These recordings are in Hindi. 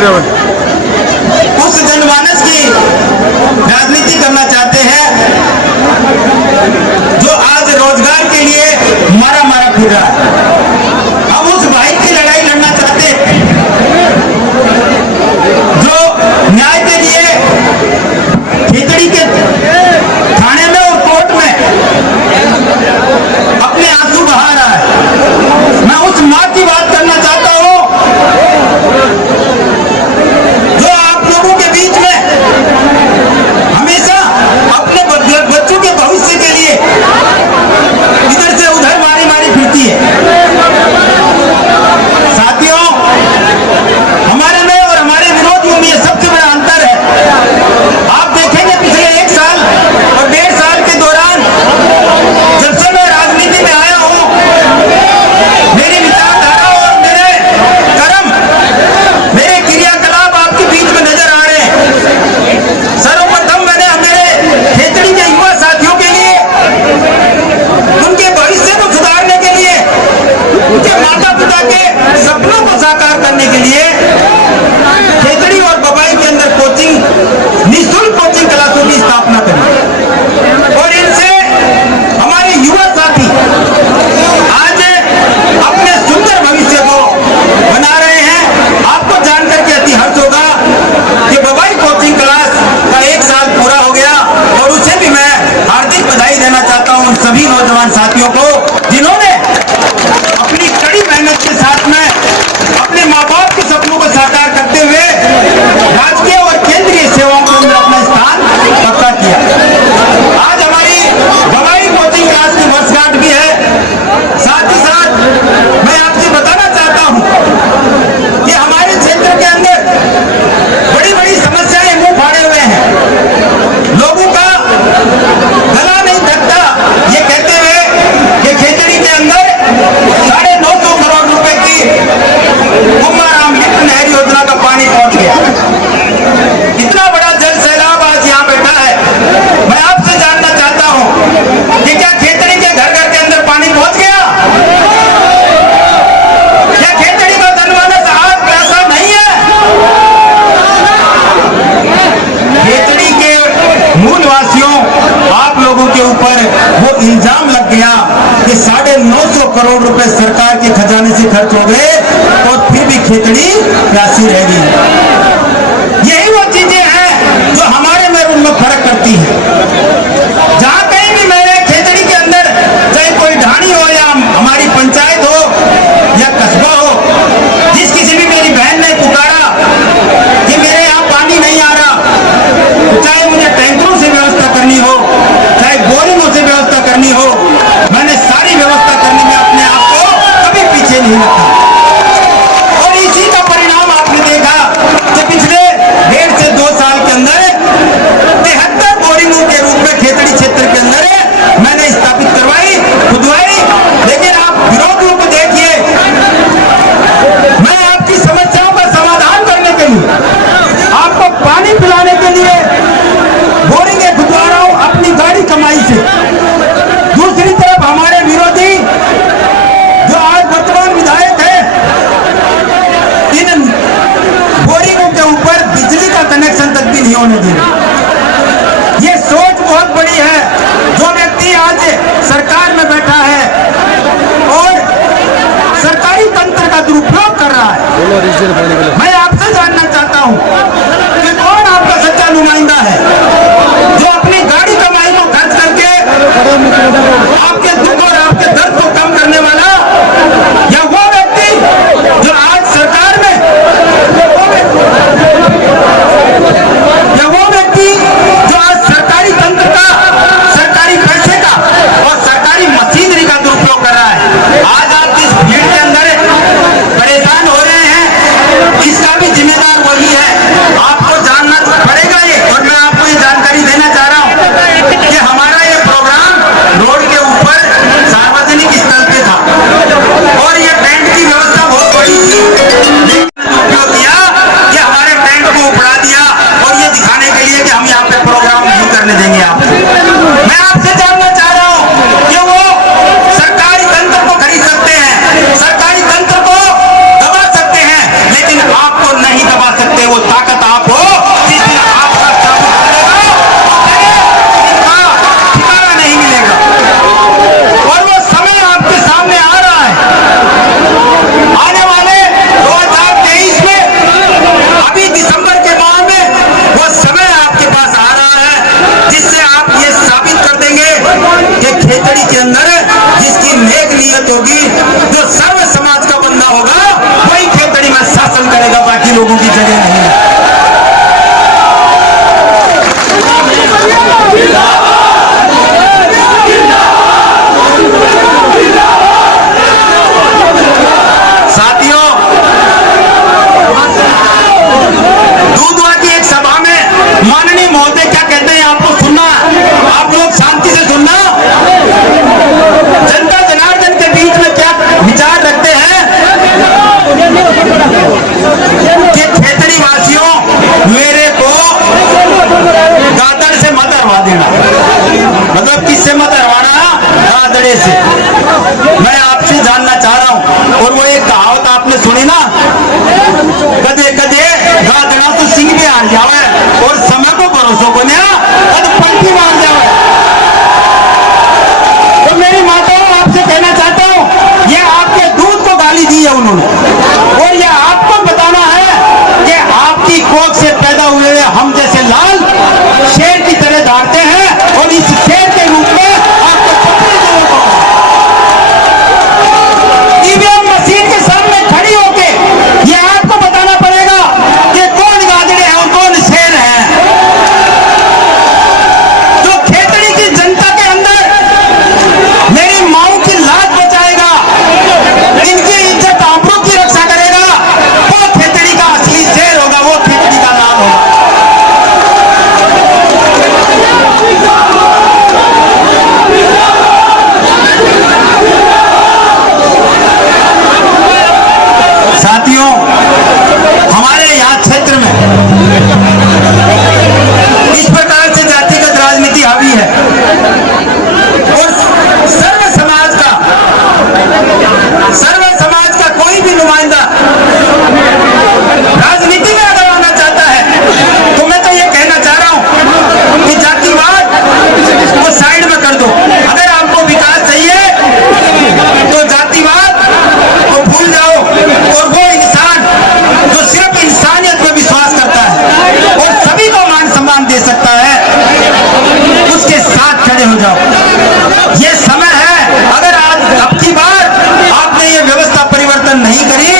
उस जनमानस की राजनीति करना चाहते हैं जो आज रोजगार के लिए मारा मारा फिर रहा है। हम उस भाई की लड़ाई लड़ना चाहते हैं जो न्याय के लिए खेतड़ी के थाने में और कोर्ट में अपने आंसू बहा रहा है। मैं उस मां की बात करना चाहता हूं जो आप लोगों के बीच में हमेशा अपने बच्चों के भविष्य के लिए इधर से उधर मारी मारी फिरती है। साथियों, हमारे में और हमारे विरोधियों में सबसे बड़ा अंतर है। आप देखेंगे पिछले 1 साल और 1.5 साल के दौरान जब से मैं राजनीति में आया हूं, मेरी विचारधारा और मेरे कर्म, मेरे क्रियाकलाप आपके बीच में नजर आ रहे हैं। सर्वप्रथम मैंने मेरे खेतड़ी के युवा साथियों के लिए, उनके भविष्य को सुधारने के लिए, उनके माता पिता के सपनों को साकार करने के लिए खेतड़ी और बबाई के अंदर कोचिंग, निःशुल्क कोचिंग क्लासों की स्थापना करी और इनसे हमारे युवा साथी आज अपने सुंदर भविष्य को बना रहे हैं। आपको जानकर के अति हर्ष होगा कि बबाई कोचिंग क्लास का 1 साल पूरा हो गया और उसे भी मैं हार्दिक बधाई देना चाहता हूं उन सभी नौजवान साथियों को जिन्होंने अपनी कड़ी मेहनत के साथ में अपने माँ बाप के सपनों को साकार करते हुए राजकीय और केंद्रीय सेवाओं के अंदर अपना स्थान पक्का किया। आज हमारी बबाई कोचिंग क्लास की वर्षगांठ भी है। साथ ही साथ मैं आपसे बताना चाहता हूं कि हमारे क्षेत्र के अंदर बड़ी बड़ी समस्याएं मुंह फाड़े हुए हैं। लोगों का गला नहीं थकता ये कहते हुए कि खेतड़ी के अंदर 950 करोड़ रुपए की कुमाराम मित्र नहर योजना का पानी पहुंच गया। इतना बड़ा जल सैलाब आज यहाँ बैठा है। मैं आपसे जानना चाहता हूं कि क्या खेतड़ी के घर घर के अंदर पानी पहुंच गया? क्या खेतड़ी का जनमानस आज प्यासा नहीं है? खेतड़ी के मूलवासियों, आप लोगों के ऊपर वो इल्जाम लग गया कि 950 करोड़ रुपए सरकार के खजाने से खर्च हो गए और फिर भी खेतड़ी प्यासी रह गई। यही वो चीजें हैं जो हमारे में उनमें फर्क करती है। जहां कहीं भी मेरे खेतड़ी के अंदर चाहे कोई ढाणी हो या हमारी पंचायत हो या कस्बा हो, जिस किसी भी मेरी बहन ने पुकारा कि मेरे यहाँ पानी नहीं आ रहा, चाहे मुझे टैंकरों से व्यवस्था करनी हो, चाहे बोरिंगों से व्यवस्था करनी हो, मैंने सारी व्यवस्था करने में अपने आप को कभी पीछे नहीं रखा। और इसी का परिणाम आपने देखा कि पिछले 1.5 से 2 साल के अंदर 73 बोरिंगों के रूप में खेतड़ी क्षेत्र के अंदर मैंने स्थापित करवाई, खुदवाई। लेकिन आप विरोधियों को देखिए, मैं आपकी समस्याओं का समाधान करने के लिए, आपको पानी पिलाने के लिए बोरिंगें खुदवा रहा हूं अपनी गाड़ी कमाई से। दूसरी तरफ हमारे विरोधी जो आज वर्तमान विधायक है, इन बोरिंगों के ऊपर बिजली का कनेक्शन तक भी नहीं होने दे रहे। ये सोच बहुत बड़ी है। जो व्यक्ति आज सरकार में बैठा है और सरकारी तंत्र का दुरुपयोग कर रहा है, मैं आपसे जानना चाहता हूं कि कौन आपका सच्चा नुमाइंदा है जो अपनी गाड़ी कमाई को खर्च करके आपके दुख और आपके दर्द को कम करने वाला, या वो व्यक्ति जो आज सरकार में, या वो व्यक्ति जो आज सरकारी तंत्र का, सरकारी पैसे का और सरकारी मशीनरी का दुरुपयोग कर रहा है। आज आप जिस भीड़ के अंदर परेशान हो रहे हैं, इसका भी जिम्मेदार वही है। आपको जानना पड़ेगा ये, और मैं आपको ये जानकारी देना चाह रहा हूं कि हमारा ये प्रोग्राम रोड के ऊपर लोगों की जगह नहीं है। साथियों, दूधवा की एक सभा में माननीय महोदय क्या कहते हैं आपको सुनना, आप लोग शांति से सुनना। जनता जनार्दन के बीच में क्या विचार रखते हैं कि खेतड़ी वासियों मेरे को गादड़ से मत हरवा देना। मतलब किससे मत हरवाना? गादड़े से। मैं आपसे जानना चाह रहा हूं, और वो एक कहावत आपने सुनी ना, कदे कदे गादड़ा तो सिंह भी हार जावे और समय को भरोसों को नया पलटी मार जावे। तो मेरी माताओं, आपसे कहना चाहता हूं, ये आपके दूध को गाली दी है उन्होंने, और ये आपको बताना है कि आपकी कोख से पैदा हुए हम जैसे लाल शेर की तरह दौड़ते हैं, और इस शेर के रूप में आपको छपरी जरूरत होगा। ईवीएम मशीन के सामने खड़ी होके ये आपको बताना पड़ेगा कि कौन गादड़े हैं और कौन शेर है। जो खेतड़ी की जनता के अंदर मेरी माओ की लाज बचाएगा, इनकी इज्जत आबरू की रक्षा करेगा, वो खेतड़ी का असली शेर होगा, वो खेतड़ी का लाल होगा। साथियों, हमारे यहाँ क्षेत्र में इस प्रकार से जातिगत राजनीति हावी है, और सर्व समाज का कोई भी नुमाइंदा राजनीति में अगर आना चाहता है, तो मैं तो ये कहना चाह रहा हूं कि जातिवाद को साइड में कर दो। अगर आपको विकास चाहिए तो जातिवाद को भूल जाओ, और वो इंसान जो सिर्फ इंसानियत में विश्वास करता है और सभी को मान सम्मान दे सकता है, उसके साथ खड़े हो जाओ। ये समय है, अगर आज अब की बार आपने ये व्यवस्था परिवर्तन नहीं करी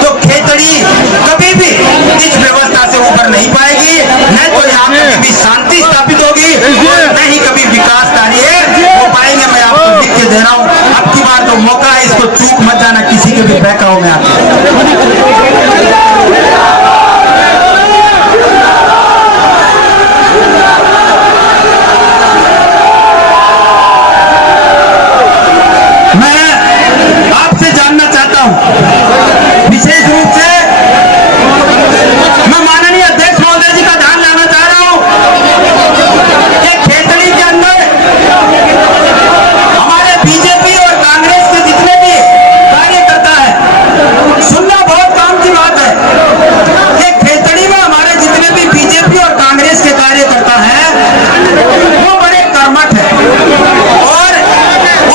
तो खेतड़ी कभी भी इस व्यवस्था से उभर नहीं पाएगी, न तो यहाँ कभी भी शांति स्थापित होगी, न ही कभी विकास कार्य हो पाएंगे। मैं आपको लिख के दे रहा हूँ, अब की बार जो मौका है इसको चूक मत जाना किसी के भी बहकाव में आके। मैं आपसे जानना चाहता हूं, विशेष रूप से मैं माननीय अध्यक्ष महोदय जी का ध्यान लाना चाह रहा हूं कि खेतड़ी के अंदर हमारे बीजेपी और कांग्रेस के जितने भी कार्यकर्ता हैं, सुनना बहुत काम की बात है कि खेतड़ी में हमारे जितने भी बीजेपी और कांग्रेस के कार्यकर्ता हैं वो बड़े कर्मठ हैं, और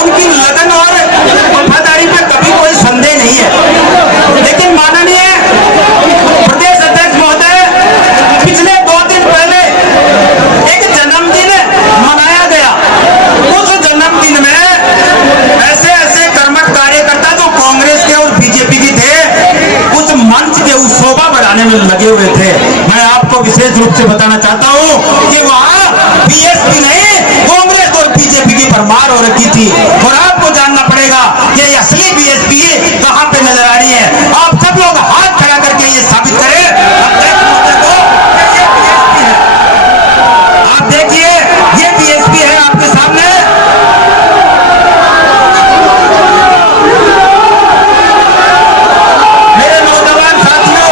उनकी लगन और वफादारी पे कभी कोई संदेह नहीं है। लेकिन माननीय प्रदेश अध्यक्ष महोदय, पिछले 2 दिन पहले एक जन्मदिन मनाया गया। उस जन्मदिन में ऐसे ऐसे कर्मठ कार्यकर्ता जो कांग्रेस के और बीजेपी के थे, उस मंच के उस शोभा बढ़ाने में लगे हुए थे। मैं आपको विशेष रूप से बताना चाहता हूं कि वहां बीएसपी नहीं, कांग्रेस और बीजेपी की भरमार हो रखी थी, और आपको जानना पड़ेगा कि असली बीएसपी कहां पे नजर आ रही है। आप सब लोग हाथ खड़ा करके ये साबित करें आप देखिए, ये बीएसपी है आपके सामने। मेरे नौजवान साथियों,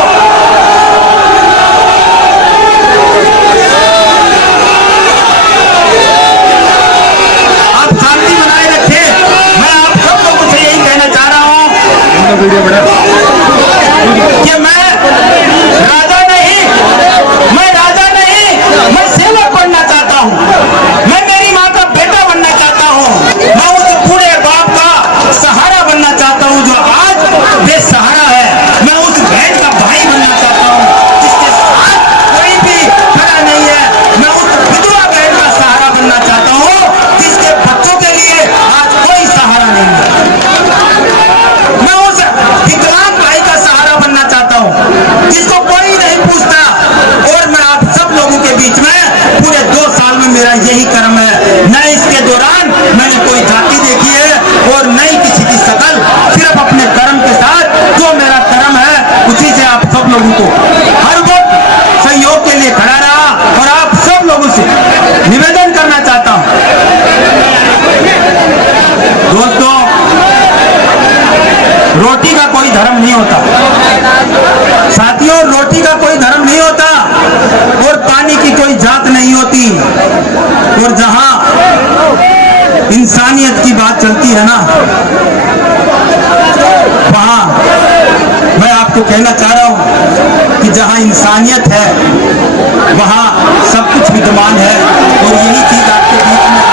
आप शांति बनाए रखें। मैं आप सब लोगों इंसानियत है वहाँ सब कुछ विद्यमान है और यही चीज आपके बीच में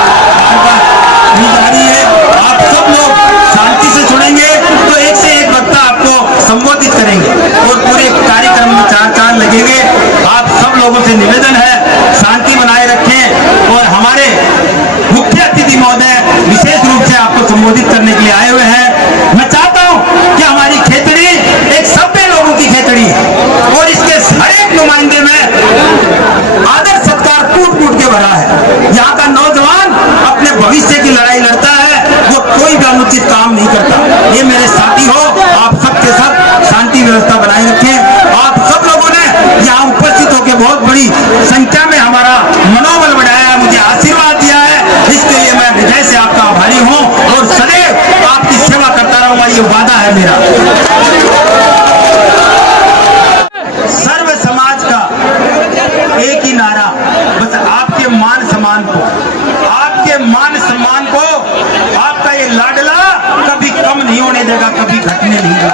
दी जा रही है। आप सब लोग शांति से सुनेंगे तो एक से एक वक्ता आपको संबोधित करेंगे और पूरे कार्यक्रम में 4 लगेंगे। आप सब लोगों से निवेदन है शांति बनाए रखें और हमारे मुख्य अतिथि महोदय विशेष रूप से आपको संबोधित करने के लिए आए हुए हैं। मैं चाहता हूं कि हमारी खेतड़ी एक सभ्य लोगों की खेतड़ी है और इसके हर एक नुमाइंदे में आदर सत्कार कूट कूट के भरा है। यहाँ का नौजवान अपने भविष्य की लड़ाई लड़ता है, वो कोई भी अनुचित काम नहीं करता। ये मेरे साथी हो, आप सबके सब शांति व्यवस्था बनाए रखें। आप सब लोगों ने यहाँ उपस्थित होकर बहुत बड़ी संख्या में हमारा मनोबल बढ़ाया, मुझे आशीर्वाद दिया है, इसके लिए मैं हृदय से आपका आभारी हूँ और सदैव आपकी सेवा करता रहूंगा, ये वादा है मेरा। सर्व समाज का एक ही नारा, बस आपके मान सम्मान को, आपके मान सम्मान को आपका ये लाडला कभी कम नहीं होने देगा, कभी घटने नहीं देगा।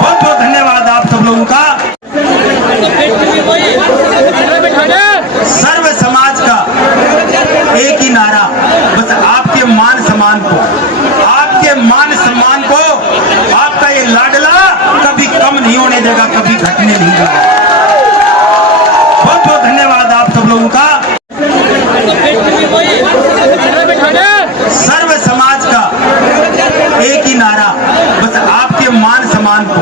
बहुत बहुत धन्यवाद आप सब लोगों का। सर्व समाज का एक ही नारा, बस आपके मान सम्मान को, आपके मान सम्मान को आपका ये लाडला कभी कम नहीं होने देगा, कभी घटने नहीं देगा। बहुत बहुत धन्यवाद आप सब लोगों का। सर्व समाज का एक ही नारा, बस आपके मान सम्मान को,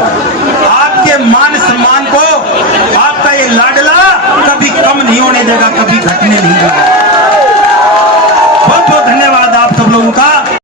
आपके मान सम्मान को आपका ये लाडला कभी कम नहीं होने देगा, कभी घटने नहीं देगा। बहुत बहुत धन्यवाद आप सब लोगों का।